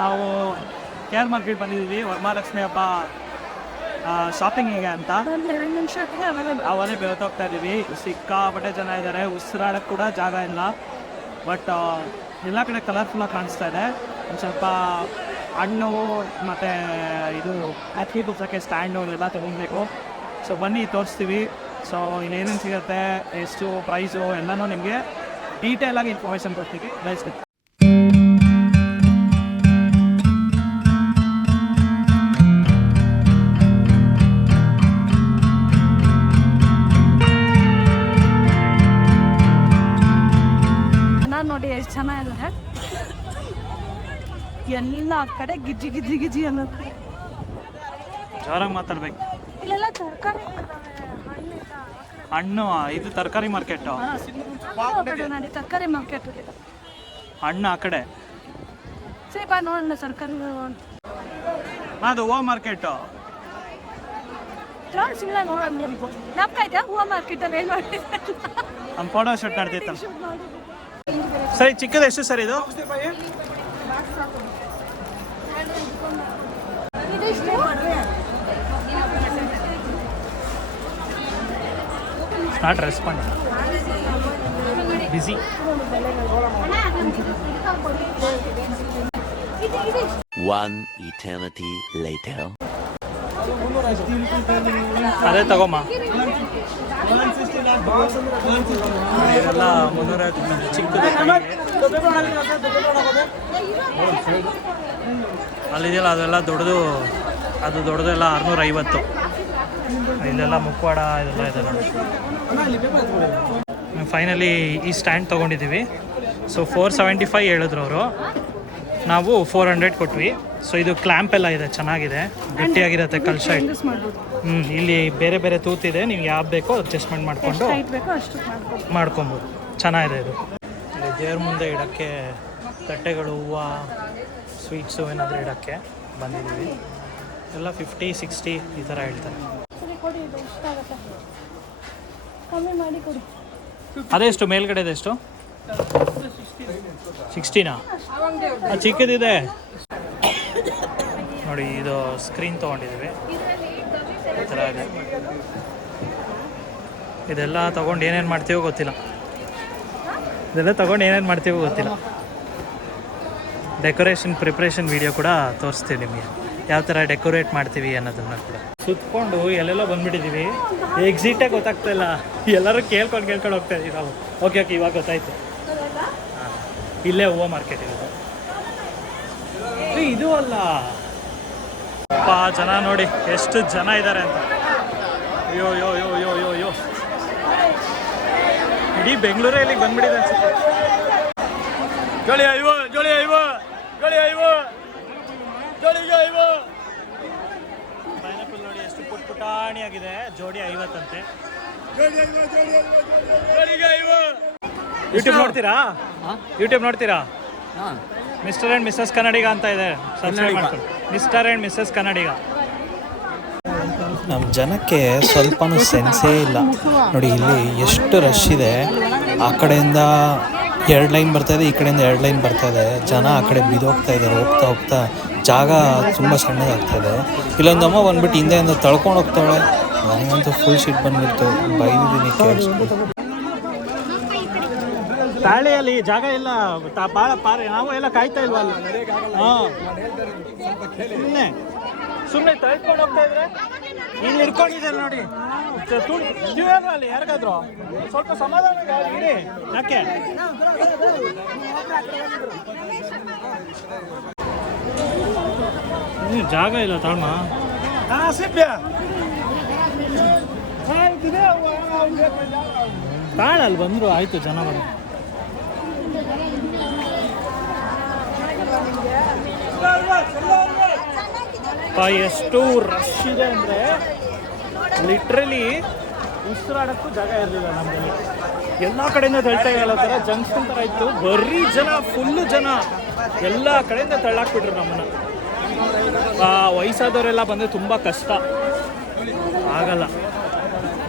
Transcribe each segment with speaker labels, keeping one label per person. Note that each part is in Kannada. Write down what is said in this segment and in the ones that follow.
Speaker 1: ನಾವು ಕೇರ್ ಆರ್ ಮಾರ್ಕೆಟ್ ಬಂದಿದ್ದೀವಿ ವರಮಹಾಲಕ್ಷ್ಮಿ ಹಬ್ಬ ಶಾಪಿಂಗಿಗೆ ಅಂತ. ಅವನೇ ಬೆಳತೋಗ್ತಾ ಇದ್ದೀವಿ. ಸಿಕ್ಕಾಪಟ್ಟೆ ಜನ ಇದ್ದಾರೆ. ಉಸಿರಾಡಕ್ಕೆ ಕೂಡ ಜಾಗ ಇಲ್ಲ. ಬಟ್ ಎಲ್ಲ ಕಡೆ ಕಲರ್ಫುಲ್ಲಾಗಿ ಕಾಣಿಸ್ತಾ ಇದೆ. ಒಂದು ಸ್ವಲ್ಪ ಹಣ್ಣು ಮತ್ತು ಇದು ಅಕ್ಕಿ ಸ್ಟ್ಯಾಂಡ್ ಸ್ಟ್ಯಾಂಡು ಎಲ್ಲ ತೊಗೊಬೇಕು. ಸೊ ಬನ್ನಿ ತೋರಿಸ್ತೀವಿ. ಸೊ ಇನ್ನೇನೇನು ಸಿಗುತ್ತೆ ಎಷ್ಟು ಪ್ರೈಸು ಎಲ್ಲನೂ ನಿಮಗೆ ಡೀಟೇಲಾಗಿ ಇನ್ಫಾರ್ಮೇಷನ್ ಕೊಡ್ತೀವಿ. ಬಯಸ್ತೀವಿ
Speaker 2: ಚೆನ್ನಾಗಿದೆ ಎಲ್ಲ ಕಡೆ ಗಿಜ್ಜಿ ಗಿಜ್ಜಿ ಗಿಜ್ಜಿ ಅನ್ನೋದು
Speaker 1: ಜೋರಾಗಿ ಮಾತಾಡ್ಬೇಕು.
Speaker 2: ಇಲ್ಲೆಲ್ಲ ತರಕಾರಿ
Speaker 1: ಹಣ್ಣು ಇದು ತರಕಾರಿ ಮಾರ್ಕೆಟ್.
Speaker 2: ನೋಡಿ ತರಕಾರಿ ಮಾರ್ಕೆಟ್
Speaker 1: ಹಣ್ಣು ಆ ಕಡೆ.
Speaker 2: ಸರಿ ಬಾ ನೋಡೋಣ ತರಕಾರಿ
Speaker 1: ಅದು ಹೂವು ಮಾರ್ಕೆಟ್.
Speaker 2: ಸಿಗ್ಲ ನೋಡೋಣ ನಮ್ಗೆ ಆಯ್ತಾ ಮಾರ್ಕೆಟ್ ಅಲ್ಲಿ ಏನು
Speaker 1: ನಮ್ಮ ಫೋಟೋ ಶೂಟ್ ಮಾಡ್ತಿತ್ತಲ್ಲ ಸರಿ ಚಿಕ್ಕದ ಎಷ್ಟು ಸರ್ ಇದು? Not respond busy
Speaker 3: One eternity later.
Speaker 1: ಅದೇ ತಗೊಮ್ಮ. ಚಿಕ್ಕದು ಅಲ್ಲಿದೆಯಲ್ಲ ಅದೆಲ್ಲ ದೊಡ್ಡದು, ಅದು ದೊಡ್ಡದೆಲ್ಲ ಆರುನೂರ ಐವತ್ತು ಇಲ್ಲೆಲ್ಲ ಮುಕ್ವಾಡ ಇದೆಲ್ಲ ಇದೆ ನೋಡಿ. ಫೈನಲಿ ಈ ಸ್ಟ್ಯಾಂಡ್ ತೊಗೊಂಡಿದ್ದೀವಿ. ಸೊ ಫೋರ್ ಸೆವೆಂಟಿ ಫೈವ್ ಹೇಳಿದ್ರು ಅವರು. ನಾವು ಫೋರ್ ಹಂಡ್ರೆಡ್ ಕೊಟ್ವಿ. ಸೊ ಇದು ಕ್ಲ್ಯಾಂಪ್ ಎಲ್ಲ ಇದೆ ಚೆನ್ನಾಗಿದೆ. ಗಟ್ಟಿಯಾಗಿರುತ್ತೆ ಕಲ್ಶ
Speaker 2: ಮಾಡ್ಬೋದು.
Speaker 1: ಹ್ಞೂ ಇಲ್ಲಿ ಬೇರೆ ಬೇರೆ ತೂತಿದೆ ನೀವು ಯಾವ್ದು ಬೇಕೋ ಅಡ್ಜಸ್ಟ್ಮೆಂಟ್ ಮಾಡಿಕೊಂಡು ಮಾಡ್ಕೊಬೋದು. ಚೆನ್ನಾಗಿದೆ ಇದು. ಇಲ್ಲಿ ದೇವ್ರ ಮುಂದೆ ಇಡೋಕ್ಕೆ ತಟ್ಟೆಗಳು ಹೂವು ಸ್ವೀಟ್ಸು ಏನಾದರೂ ಇಡೋಕ್ಕೆ ಬಂದಿದ್ದೀವಿ. ಎಲ್ಲ ಫಿಫ್ಟಿ ಸಿಕ್ಸ್ಟಿ ಈ ಥರ ಹೇಳ್ತಾರೆ.
Speaker 2: ಅದೆಷ್ಟು
Speaker 1: ಅದೆಷ್ಟು ಮೇಲ್ಗಡೆದೆಷ್ಟು ಸಿಕ್ಸ್ಟಿನಾ ಚಿಕ್ಕದಿದೆ. ನೋಡಿ ಇದು ಸ್ಕ್ರೀನ್ ತೊಗೊಂಡಿದ್ದೀವಿ. ಈ ಥರ ಇದೆ. ಇದೆಲ್ಲ ತೊಗೊಂಡು ಏನೇನು ಮಾಡ್ತೀವೋ ಗೊತ್ತಿಲ್ಲ. ಇದೆಲ್ಲ ತೊಗೊಂಡು ಏನೇನು ಮಾಡ್ತೀವೋ ಗೊತ್ತಿಲ್ಲ. ಡೆಕೋರೇಷನ್ ಪ್ರಿಪ್ರೇಷನ್ ವಿಡಿಯೋ ಕೂಡ ತೋರಿಸ್ತೀವಿ ನಿಮಗೆ. ಯಾವ ಥರ ಡೆಕೋರೇಟ್ ಮಾಡ್ತೀವಿ ಅನ್ನೋದನ್ನ ಕೂಡ. ಸುತ್ಕೊಂಡು ಎಲ್ಲೆಲ್ಲೋ ಬಂದ್ಬಿಟ್ಟಿದ್ದೀವಿ. ಎಕ್ಸಿಟೇ ಗೊತ್ತಾಗ್ತಾ ಇಲ್ಲ. ಎಲ್ಲರೂ ಕೇಳ್ಕೊಂಡು ಕೇಳ್ಕೊಂಡು ಹೋಗ್ತಾ ಇದ್ದೀವಿ ನಾವು. ಓಕೆ ಓಕೆ ಇವಾಗ ಗೊತ್ತಾಯ್ತು. ಹಾಂ. ಇಲ್ಲೇ ಹೂವು ಮಾರ್ಕೆಟ್ ಇರೋದು. ಇದು ಅಲ್ಲ. ಅಪ್ಪ ಜನ ನೋಡಿ ಎಷ್ಟು ಜನ ಇದ್ದಾರೆ ಅಂತ. ಅಯ್ಯೋ ಯೋ ಯೋ ಯೋ ಯೋ ಯೋ ಇಡೀ ಬೆಂಗಳೂರೇ ಇಲ್ಲಿಗೆ ಬಂದ್ಬಿಟ್ಟಿದೆ ಅನ್ಸುತ್ತೆ. ಜೋಳಿ ಐವ ಜೋಳಿ ಐವ ಜೋಳಿ ಐವ ಜೋಳಿಗೆ ಐವ. ಪೈನಾಪಲ್ ನೋಡಿ ಎಷ್ಟು ಪುಟ್ ಪುಟಾಣಿ ಆಗಿದೆ. ಜೋಡಿ ಐವತ್ತಂತೆ. ಯೂಟ್ಯೂಬ್ ನೋಡ್ತೀರಾ? ಯೂಟ್ಯೂಬ್ ನೋಡ್ತೀರಾ? ಮಿಸ್ಟರ್ ಆ್ಯಂಡ್ ಮಿಸ್ಸಸ್ ಕನ್ನಡಿಗ ಅಂತ ಇದೆ. Subscribe mister and missus Kannadiga
Speaker 4: ನಮ್ಮ ಜನಕ್ಕೆ ಸ್ವಲ್ಪನೂ ಸೆನ್ಸೇ ಇಲ್ಲ. ನೋಡಿ ಇಲ್ಲಿ ಎಷ್ಟು ರಶ್ ಇದೆ. ಆ ಕಡೆಯಿಂದ ಎರಡು ಲೈನ್ ಬರ್ತಾ ಇದೆ ಈ ಕಡೆಯಿಂದ ಎರಡು ಲೈನ್ ಬರ್ತಾ ಇದೆ. ಜನ ಆ ಕಡೆ ಬಿದೋಗ್ತಾ ಇದ್ದಾರೆ ಹೋಗ್ತಾ ಹೋಗ್ತಾ. ಜಾಗ ತುಂಬ ಸಣ್ಣದಾಗ್ತಾ ಇದೆ. ಇಲ್ಲೊಂದು ಅಮ್ಮ ಬಂದ್ಬಿಟ್ಟು ಹಿಂದೆಯಿಂದ ತಳ್ಕೊಂಡು ಹೋಗ್ತಾಳೆ. ನನಗಂತೂ ಫುಲ್ ಶೀಟ್ ಬಂದ್ಬಿಡ್ತು. ಬೈದಿದ್ದೀನಿ ಕೇಳಿಸ್ಬಿಟ್ಟು
Speaker 1: ತಾಳಿಯಲ್ಲಿ ಜಾಗ ಇಲ್ಲ ತಾ- ಬಾಳ ಪಾರೆ ನಾವು ಎಲ್ಲ ಕಾಯ್ತಾ ಇಲ್ವಲ್ಲ? ಹಾಂ. ಸುಮ್ಮನೆ ಸುಮ್ಮನೆ ತಳ್ಕೊಂಡು ಹೋಗ್ತಾ ಇದ್ರೆ? ಇಲ್ಲಿ ಇಟ್ಕೊಂಡಿದ್ದಾರೆ ನೋಡಿ. ನೀವೇನು ಅಲ್ಲಿ? ಯಾರಿಗಾದ್ರು? ಸ್ವಲ್ಪ ಸಮಾಧಾನ ಇಡಿ ಯಾಕೆ? ಜಾಗ ಇಲ್ಲ ತಾಳ್ಮ. ತಾಳಲ್ಲಿ ಬಂದ್ರು ಆಯ್ತು ಜನ ಬಂದು ಎಷ್ಟು ರಶ್ ಇದೆ ಅಂದರೆ ಲಿಟ್ರಲಿ ಉಸಿರಾಡಕ್ಕೂ ಜಾಗ ಇರಲಿಲ್ಲ ನಮ್ಮಲ್ಲಿ ಎಲ್ಲ ಕಡೆಯಿಂದ ತಳ್ತಾ ಇರಲ್ಲ ಥರ ಜಂಕ್ಷನ್ ಥರ ಇತ್ತು. ಬರೀ ಜನ ಫುಲ್ಲು ಜನ ಎಲ್ಲ ಕಡೆಯಿಂದ ತಳ್ಳಾಕ್ಬಿಟ್ರು ನಮ್ಮನ್ನ. ವಯಸ್ಸಾದವರೆಲ್ಲ ಬಂದರೆ ತುಂಬ ಕಷ್ಟ. ಆಗಲ್ಲ.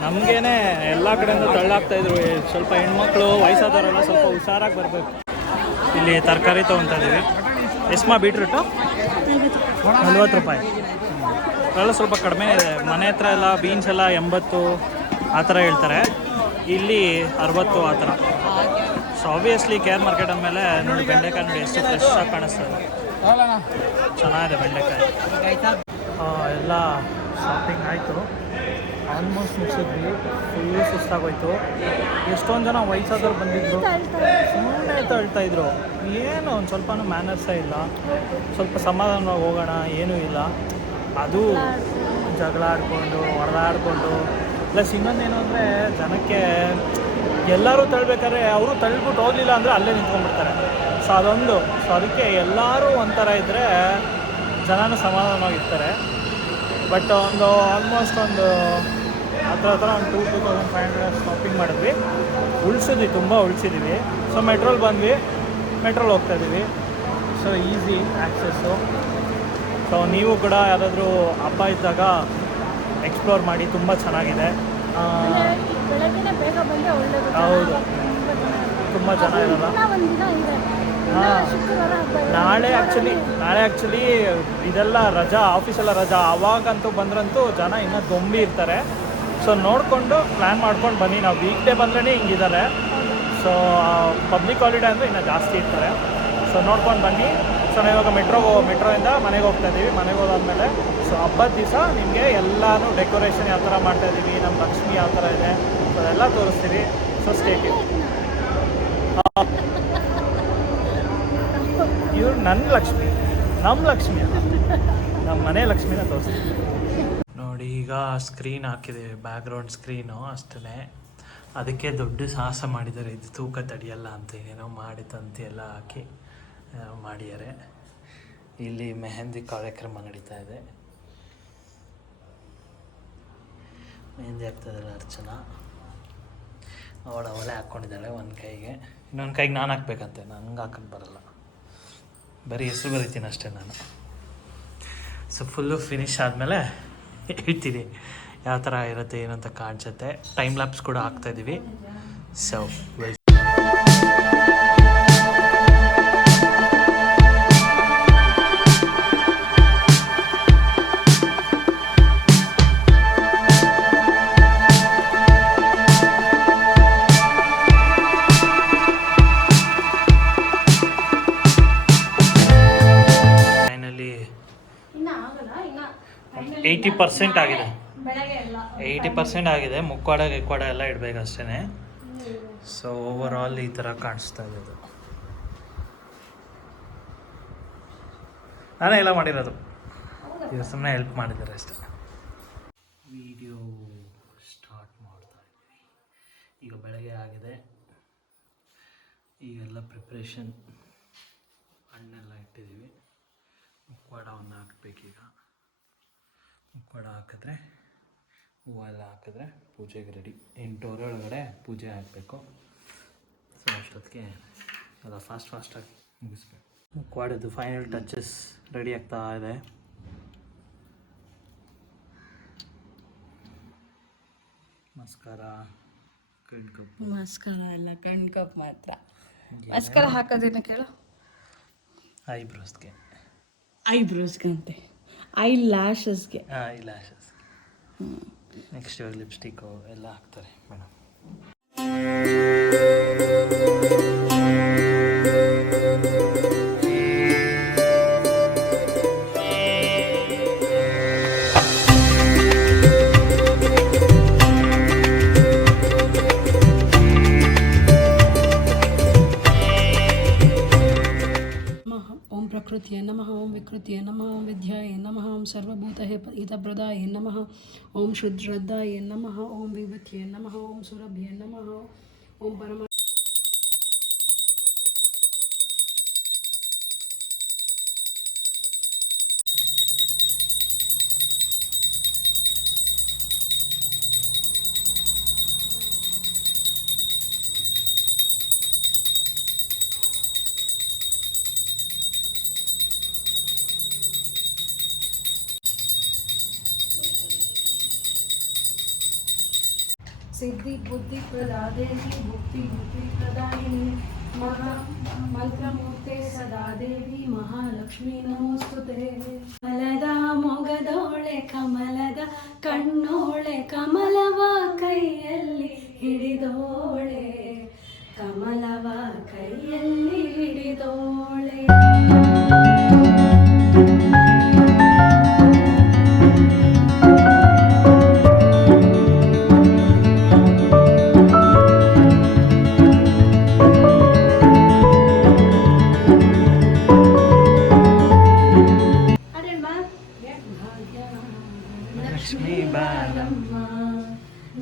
Speaker 1: ನಮಗೇನೆ ಎಲ್ಲ ಕಡೆಯಿಂದ ತಳ್ಳಾಗ್ತಾಯಿದ್ರು ಸ್ವಲ್ಪ ಹೆಣ್ಮಕ್ಳು, ವಯಸ್ಸಾದವರೆಲ್ಲ ಸ್ವಲ್ಪ ಹುಷಾರಾಗಿ ಬರಬೇಕು. ಇಲ್ಲಿ ತರಕಾರಿ ತೊಗೊತಾ ಇದೀವಿ ಎಸ್ಮಾ ಬೀಟ್ರೂಟು? ನಲ್ವತ್ತು ರೂಪಾಯಿ. ಅದೆಲ್ಲ ಸ್ವಲ್ಪ ಕಡಿಮೆ ಇದೆ. ಮನೆ ಹತ್ರ ಎಲ್ಲ ಬೀನ್ಸ್ ಎಲ್ಲ ಎಂಬತ್ತು ಆ ಥರ ಹೇಳ್ತಾರೆ. ಇಲ್ಲಿ ಅರವತ್ತು ಆ ಥರ. ಸೊ ಆಬ್ವಿಯಸ್ಲಿ ಕೇರ್ ಮಾರ್ಕೆಟ್ ಅಂದಮೇಲೆ ನೋಡಿ, ಬೆಂಡೆಕಾಯಿ ನೋಡಿ ಎಷ್ಟು ಫ್ರೆಶ್ ಆಗಿ ಕಾಣಿಸ್ತದೆ ಚೆನ್ನಾಗಿದೆ ಬೆಂಡೆಕಾಯಿ. ಎಲ್ಲ ಶಾಪಿಂಗ್ ಆಯಿತು. ಆಲ್ಮೋಸ್ಟ್ ಮುಗಿಸಿದ್ವಿ ಫುಲ್ಲು ಸುಸ್ತಾಗೋಯ್ತು. ಎಷ್ಟೊಂದು ಜನ ವಯಸ್ಸಾದವ್ರು ಬಂದಿದ್ರು. ಸುಮ್ಮನೆ ತಳ್ತಾ ಇದ್ರು. ಏನು ಒಂದು ಸ್ವಲ್ಪನೂ ಮ್ಯಾನರ್ಸೇ ಇಲ್ಲ. ಸ್ವಲ್ಪ ಸಮಾಧಾನವಾಗಿ ಹೋಗೋಣ ಏನೂ ಇಲ್ಲ. ಅದು ಜಗಳ ಆಡ್ಕೊಂಡು ಹೊಡೆದಾಡ್ಕೊಂಡು ಪ್ಲಸ್ ಇನ್ನೊಂದೇನು ಅಂದರೆ ಜನಕ್ಕೆ ಎಲ್ಲರೂ ತಳ್ಬೇಕಾದ್ರೆ ಅವರು ತಳ್ಬಿಟ್ಟು ಹೋಗಲಿಲ್ಲ ಅಂದರೆ ಅಲ್ಲೇ ನಿಂತ್ಕೊಂಡ್ಬಿಡ್ತಾರೆ. ಸೊ ಅದೊಂದು. ಸೊ ಅದಕ್ಕೆ ಎಲ್ಲರೂ ಒಂಥರ ಇದ್ದರೆ ಜನನೂ ಸಮಾಧಾನವಾಗಿರ್ತಾರೆ. ಬಟ್ ಒಂದು ಆಲ್ಮೋಸ್ಟ್ ಒಂದು ಹತ್ರ ಹತ್ರ ಒಂದು two two thousand five hundred shopping ಮಾಡಿದ್ವಿ. ಉಳಿಸಿದ್ವಿ ತುಂಬ ಉಳಿಸಿದ್ದೀವಿ ಸೊ ಮೆಟ್ರೋಲ್ ಬಂದ್ವಿ. ಮೆಟ್ರೋಲ್ ಹೋಗ್ತಾ ಇದ್ದೀವಿ. ಸೊ ಈಸಿ ಆ್ಯಕ್ಸಸ್ಸು ಸೊ ನೀವು ಕೂಡ ಯಾರಾದರೂ ಹಬ್ಬ ಇದ್ದಾಗ ಎಕ್ಸ್ಪ್ಲೋರ್ ಮಾಡಿ ತುಂಬ ಚೆನ್ನಾಗಿದೆ. ಹೌದು.
Speaker 2: ತುಂಬ ಜನ ಇರಲ್ಲ.
Speaker 1: ನಾಳೆ ಆ್ಯಕ್ಚುಲಿ ನಾಳೆ ಆ್ಯಕ್ಚುಲಿ ಇದೆಲ್ಲ ರಜಾ ಆಫೀಸೆಲ್ಲ ರಜಾ. ಅವಾಗಂತೂ ಬಂದ್ರಂತೂ ಜನ ಇನ್ನೂ ದೊಂಬಿ ಇರ್ತಾರೆ. ಸೊ ನೋಡಿಕೊಂಡು ಪ್ಲ್ಯಾನ್ ಮಾಡ್ಕೊಂಡು ಬನ್ನಿ. ನಾವು ವೀಕ್ ಡೇ ಬಂದ್ರೇ ಹಿಂಗಿದ್ದಾರೆ ಸೊ ಪಬ್ಲಿಕ್ ಹಾಲಿಡೇ ಅಂದರೆ ಇನ್ನೂ ಜಾಸ್ತಿ ಇರ್ತಾರೆ. ಸೊ ನೋಡ್ಕೊಂಡು ಬನ್ನಿ. ಸೊ ನಾವು ಇವಾಗ ಮೆಟ್ರೋ ಮೆಟ್ರೋಯಿಂದ ಮನೆಗೆ ಹೋಗ್ತಾ ಇದ್ದೀವಿ ಮನೆಗೆ ಹೋದಾದ್ಮೇಲೆ ಸೊ ಹಬ್ಬದ ದಿವಸ ನಿಮಗೆ ಎಲ್ಲನೂ ಡೆಕೋರೇಷನ್ ಯಾವ ಥರ ಮಾಡ್ತಾ ಇದ್ದೀವಿ ನಮ್ಮ ಲಕ್ಷ್ಮಿ ಯಾವ ಥರ ಇದೆ. ಸೊ ಅದೆಲ್ಲ ತೋರಿಸ್ತೀವಿ. ಸೊ ಸ್ಟೇಟ್ ಇವ್ರು ನನ್ನ ಲಕ್ಷ್ಮಿ. ನಮ್ಮ ಲಕ್ಷ್ಮಿ ಅಲ್ಲ. ನಮ್ಮ ಮನೆ ಲಕ್ಷ್ಮಿನ ತೋರಿಸ್ತೀವಿ ನೋಡಿ, ಈಗ ಸ್ಕ್ರೀನ್ ಹಾಕಿದ್ದೀವಿ ಬ್ಯಾಕ್ಗ್ರೌಂಡ್ ಸ್ಕ್ರೀನು ಅಷ್ಟೇ ಅದಕ್ಕೆ ದೊಡ್ಡ ಸಾಹಸ ಮಾಡಿದ್ದಾರೆ. ಇದು ತೂಕ ತಡೆಯಲ್ಲ ಅಂತ ಏನೋ ಮಾಡಿ ತಂತಿ ಎಲ್ಲ ಹಾಕಿ ಮಾಡಿದ್ದಾರೆ. ಇಲ್ಲಿ ಮೆಹಂದಿ ಕಾರ್ಯಕ್ರಮ ನಡೀತಾ ಇದೆ. ಮೆಹಂದಿ ಹಾಕ್ತಾಯಿದ್ದಾರೆ ಅರ್ಚನಾ. ಅವಳ ಒಲೆ ಹಾಕ್ಕೊಂಡಿದ್ದಾಳೆ ಒಂದು ಕೈಗೆ. ಇನ್ನೊಂದು ಕೈಗೆ ನಾನು ಹಾಕ್ಬೇಕಂತೆ. ನನಗೆ ಹಾಕಕ್ಕೆ ಬರಲ್ಲ. ಬರೀ ಹೆಸರು ಬರಿತೀನಿ ಅಷ್ಟೇ ನಾನು. ಸೊ ಫುಲ್ಲು ಫಿನಿಶ್ ಆದಮೇಲೆ ಹೇಳ್ತೀನಿ ಯಾವ ಥರ ಇರುತ್ತೆ ಏನಂತ ಕಾಣಿಸುತ್ತೆ. ಟೈಮ್ ಲ್ಯಾಪ್ಸ್ ಕೂಡ ಹಾಕ್ತಾಯಿದ್ದೀವಿ ಸೊ ವೆಲ್ ಏಯ್ಟಿ ಪರ್ಸೆಂಟ್ ಆಗಿದೆ. ಏಯ್ಟಿ ಪರ್ಸೆಂಟ್ ಆಗಿದೆ. ಮುಕ್ವಾಡ ಗಿಕ್ವಾಡ ಎಲ್ಲ ಇಡಬೇಕು ಅಷ್ಟೇ ಸೊ ಓವರ್ ಆಲ್ ಈ ಥರ ಕಾಣಿಸ್ತಾ ಇದೆ ಇದು ನಾನೇ ಎಲ್ಲ ಮಾಡಿರೋದು. ಇದು ಸುಮ್ಮನೆ ಹೆಲ್ಪ್ ಮಾಡಿದ್ದಾರೆ ಅಷ್ಟೇ. ವಿಡಿಯೋ ಸ್ಟಾರ್ಟ್ ಮಾಡ್ತಾ ಇದ್ದೀವಿ ಈಗ ಬೆಳಗ್ಗೆ ಆಗಿದೆ. ಈಗೆಲ್ಲ ಪ್ರಿಪ್ರೇಷನ್ ಹಣ್ಣೆಲ್ಲ ಇಟ್ಟಿದ್ದೀವಿ. ಮುಖವಾಡವನ್ನು ಹಾಕ್ಬೇಕೀಗ. ಮುಖವಾಡ ಹಾಕಿದ್ರೆ ಹೂವೆಲ್ಲ ಹಾಕಿದ್ರೆ ಪೂಜೆಗೆ ರೆಡಿ ಎಂಟೂವರೆ ಒಳಗಡೆ ಪೂಜೆ ಹಾಕಬೇಕು. ಸೊ ಅಷ್ಟೊತ್ತಿಗೆ ಎಲ್ಲ ಫಾಸ್ಟ್ ಫಾಸ್ಟಾಗಿ ಮುಗಿಸ್ಬೇಕು. ಮುಖವಾಡದ್ದು ಫೈನಲ್ ಟಚಸ್ ರೆಡಿ ಆಗ್ತಾ ಇದೆ. ನಮಸ್ಕಾರ ಕಣ್ಕಪ್ಪು
Speaker 2: ಮಸ್ಕಾರ ಎಲ್ಲ ಕಣ್ ಕಪ್ ಮಾತ್ರ. ಮಸ್ಕಾರ ಹಾಕೋದೇನ ಕೇಳು.
Speaker 1: ಐಬ್ರೋಸ್ಗೆ
Speaker 2: ಐಬ್ರೋಸ್ಗಂತೆ ಐ ಲ್ಯಾಶಸ್ಗೆ
Speaker 1: ಐ ಲ್ಯಾಶಸ್ ನೆಕ್ಸ್ಟ್ ಇವಾಗ ಲಿಪ್ಸ್ಟಿಕ್ಕು ಎಲ್ಲ ಹಾಕ್ತಾರೆ ಮೇಡಮ್.
Speaker 5: विकृत नम, ओं विकृत्य नम, ओं विद्याय नम, ओं सर्वभूतहे हितप्रदाय नम, ओं शुद्रद्धा नम, ओं विभुत नम, ओं सुरभ्य नम, ओं परम सिद्धि बुद्धि प्रदादेवी भुक्ति भुक्ति प्रदायिनी ಮಹಾ ಮಂತ್ರಮೂರ್ತೆ ಸದಾ ದೇವಿ ಮಹಾಲಕ್ಷ್ಮೀ ನಮೋಸ್ತುತೆ ಕಮಲದ ಮೊಗದೋಳೆ ಕಮಲದ ಕಣ್ಣೋಳೆ ಕಮಲವ ಕೈಯಲ್ಲಿ ಹಿಡಿದೋಳೆ ಕಮಲವ ಕೈಯಲ್ಲಿ
Speaker 1: ಲಕ್ಷ್ಮೀ ಬಾರಮ್ಮ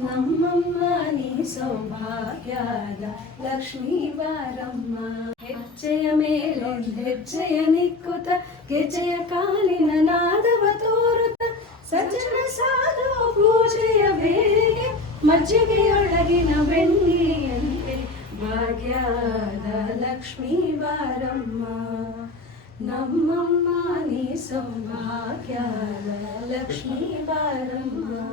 Speaker 5: ನಮ್ಮಮ್ಮ ನೀ ಸೌಭಾಗ್ಯದ ಲಕ್ಷ್ಮೀ ಬಾರಮ್ಮ ಹೆಜ್ಜೆಯ ಮೇಲೆ ಹೆಜ್ಜೆಯ ನಿಕ್ಕುತ್ತ ಗೆಜ್ಜೆಯ ಕಾಲಿನ ನಾದವ ತೋರುತ್ತ ಸಜ್ಜನ ಸಾಧು ಪೂಜೆಯ ವೇಳೆಗೆ ಮಜ್ಜಿಗೆಯೊಳಗಿನ ಬೆಣ್ಣಿಯಂತೆ ಭಾಗ್ಯದ ಲಕ್ಷ್ಮೀ ಬಾರಮ್ಮ ನಮ್ಮಮ್ಮ लक्ष्मी बारम्मा